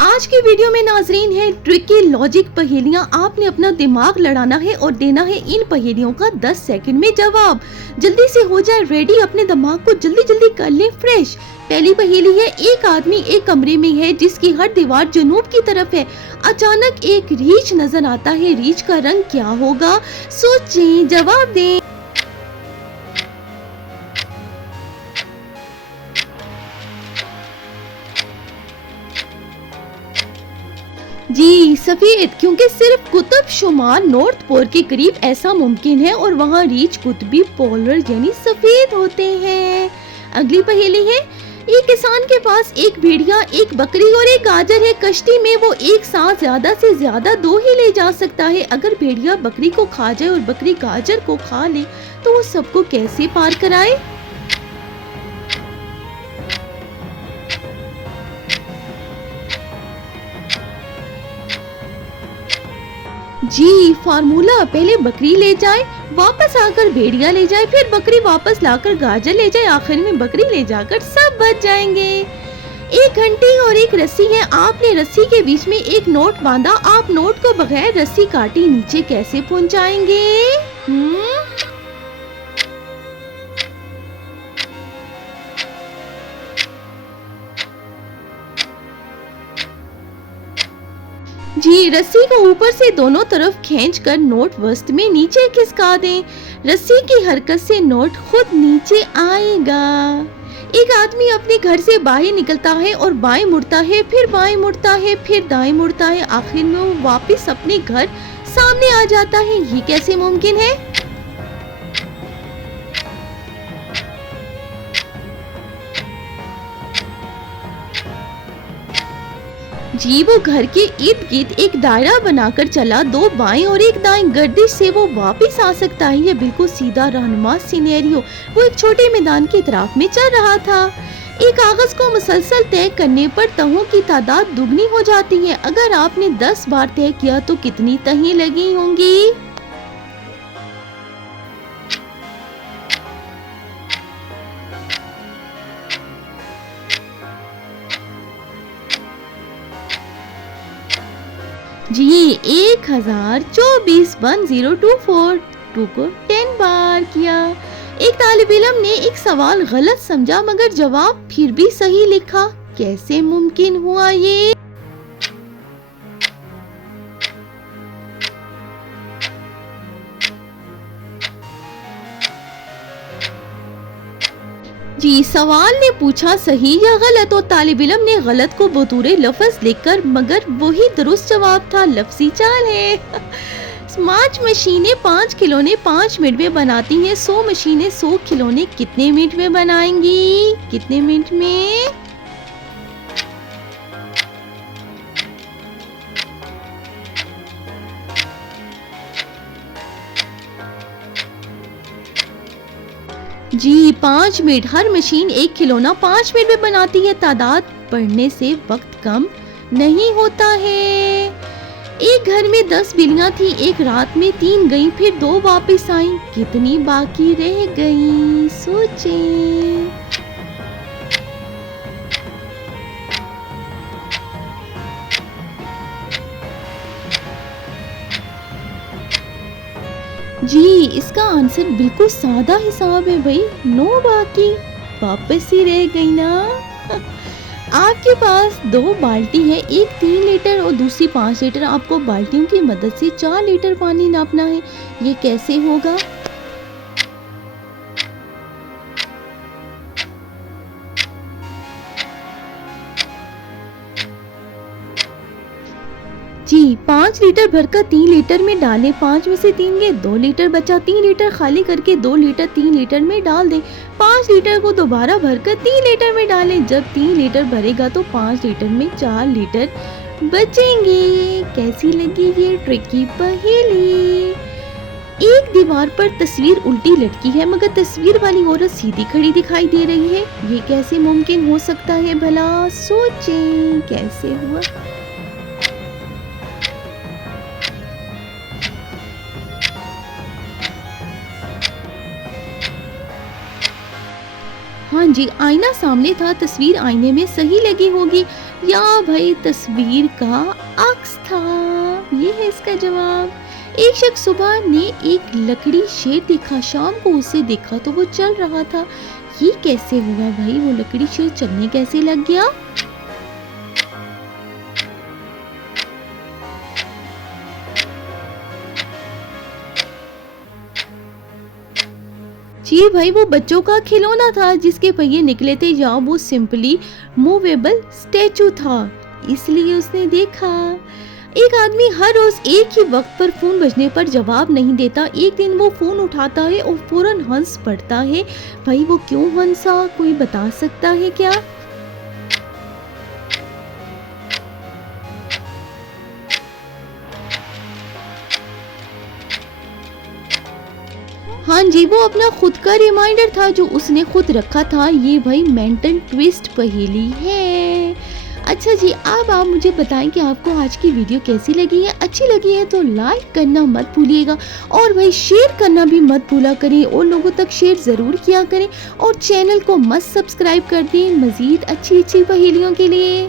आज की वीडियो में नाजरीन है ट्रिकी लॉजिक पहेलियां। आपने अपना दिमाग लड़ाना है और देना है इन पहेलियों का 10 सेकंड में जवाब। जल्दी से हो जाए रेडी, अपने दिमाग को जल्दी जल्दी कर ले फ्रेश। पहली पहेली है, एक आदमी एक कमरे में है जिसकी हर दीवार जनूब की तरफ है। अचानक एक रीछ नजर आता है, रीछ का रंग क्या होगा? सोचें, जवाब दें। जी सफेद, क्योंकि सिर्फ कुतुब शुमार नॉर्थ पोल के करीब ऐसा मुमकिन है और वहाँ रीछ कुतबी पोलर यानी सफेद होते हैं। अगली पहेली है, एक किसान के पास एक भेड़िया, एक बकरी और एक गाजर है। कश्ती में वो एक साथ ज्यादा से ज्यादा 2 ही ले जा सकता है। अगर भेड़िया बकरी को खा जाए और बकरी गाजर को खा ले तो वो सबको कैसे पार कराए? जी फार्मूला, पहले बकरी ले जाए, वापस आकर भेड़िया ले जाए, फिर बकरी वापस लाकर गाजर ले जाए, आखिर में बकरी ले जाकर सब बच जाएंगे। एक घंटी और एक रस्सी है। आपने रस्सी के बीच में एक नोट बांधा। आप नोट को बगैर रस्सी काटे नीचे कैसे पहुंचाएंगे? जी रस्सी को ऊपर से दोनों तरफ खींचकर नोट वस्त में नीचे खिसका दें। रस्सी की हरकत से नोट खुद नीचे आएगा। एक आदमी अपने घर से बाहर निकलता है और बाएं मुड़ता है, फिर बाएं मुड़ता है, फिर दाएं मुड़ता है, आखिर में वो वापस अपने घर सामने आ जाता है। ये कैसे मुमकिन है? जी वो घर के इर्द गिर्द एक दायरा बनाकर चला, 2 बाएं और एक दाएं गर्दिश से वो वापस आ सकता है। ये बिल्कुल सीधा रहनुमा सिनेरियो। वो एक छोटे मैदान की तरफ में चल रहा था। एक कागज को मुसलसल तय करने पर तहों की तादाद दुगनी हो जाती है। अगर आपने 10 बार तय किया तो कितनी तहें लगी होंगी? जी 1024 2 को 10 बार किया। एक तालिब इल्म ने एक सवाल गलत समझा मगर जवाब फिर भी सही लिखा। कैसे मुमकिन हुआ ये? जी सवाल ने पूछा सही या गलत और तालिब इल्म ने गलत को बतूरे लफ्ज लिखकर, मगर वही दुरुस्त जवाब था। लफ्जी चाल है। 5 मशीनें 5 खिलौने 5 मिनट में बनाती हैं। 100 मशीनें 100 खिलौने कितने मिनट में बनाएंगी? कितने मिनट में? जी 5 मिनट। हर मशीन एक खिलौना 5 मिनट में बनाती है। तादाद बढ़ने से वक्त कम नहीं होता है। एक घर में 10 बिल्लियां थी। एक रात में 3 गईं, फिर 2 वापस आईं। कितनी बाकी रह गईं? सोचें। जी इसका आंसर बिल्कुल सादा हिसाब है भाई, 9 बाकी वापस ही रह गई ना। आपके पास 2 बाल्टी है, एक 3 लीटर और दूसरी 5 लीटर। आपको बाल्टियों की मदद से 4 लीटर पानी नापना है। ये कैसे होगा? जी 5 लीटर भरकर 3 लीटर में डालें। 5 में से 3 गए, 2 लीटर बचा। 3 लीटर खाली करके 2 लीटर 3 लीटर में डाल दें। 5 लीटर को दोबारा भरकर 3 लीटर में डालें। जब 3 लीटर भरेगा तो 5 लीटर में 4 लीटर बचेंगे। कैसी लगी ये ट्रिकी पहेली? एक दीवार पर तस्वीर उल्टी लटकी है मगर तस्वीर वाली औरत सीधी खड़ी दिखाई दे रही है। ये कैसे मुमकिन हो सकता है भला? सोचें, कैसे हुआ? हाँ जी, आईना सामने था, तस्वीर आईने में सही लगी होगी। या भाई तस्वीर का अक्स था। ये है इसका जवाब। एक शख्स सुबह ने एक लकड़ी शेर देखा, शाम को उसे देखा तो वो चल रहा था। ये कैसे हुआ भाई, वो लकड़ी शेर चलने कैसे लग गया? जी भाई, वो बच्चों का खिलौना था जिसके पहिए निकले थे, या वो सिंपली मूवेबल स्टैचू था, इसलिए उसने देखा। एक आदमी हर रोज एक ही वक्त पर फोन बजने पर जवाब नहीं देता। एक दिन वो फोन उठाता है और फौरन हंस पड़ता है। भाई वो क्यों हंसा, कोई बता सकता है क्या? हाँ जी, वो अपना खुद का रिमाइंडर था जो उसने खुद रखा था। ये भाई मेंटल ट्विस्ट पहेली है। अच्छा जी, अब आप मुझे बताएं कि आपको आज की वीडियो कैसी लगी है। अच्छी लगी है तो लाइक करना मत भूलिएगा, और भाई शेयर करना भी मत भूला करें, और लोगों तक शेयर ज़रूर किया करें, और चैनल को मस्त सब्सक्राइब कर दें मज़ीद अच्छी अच्छी पहेलियों के लिए।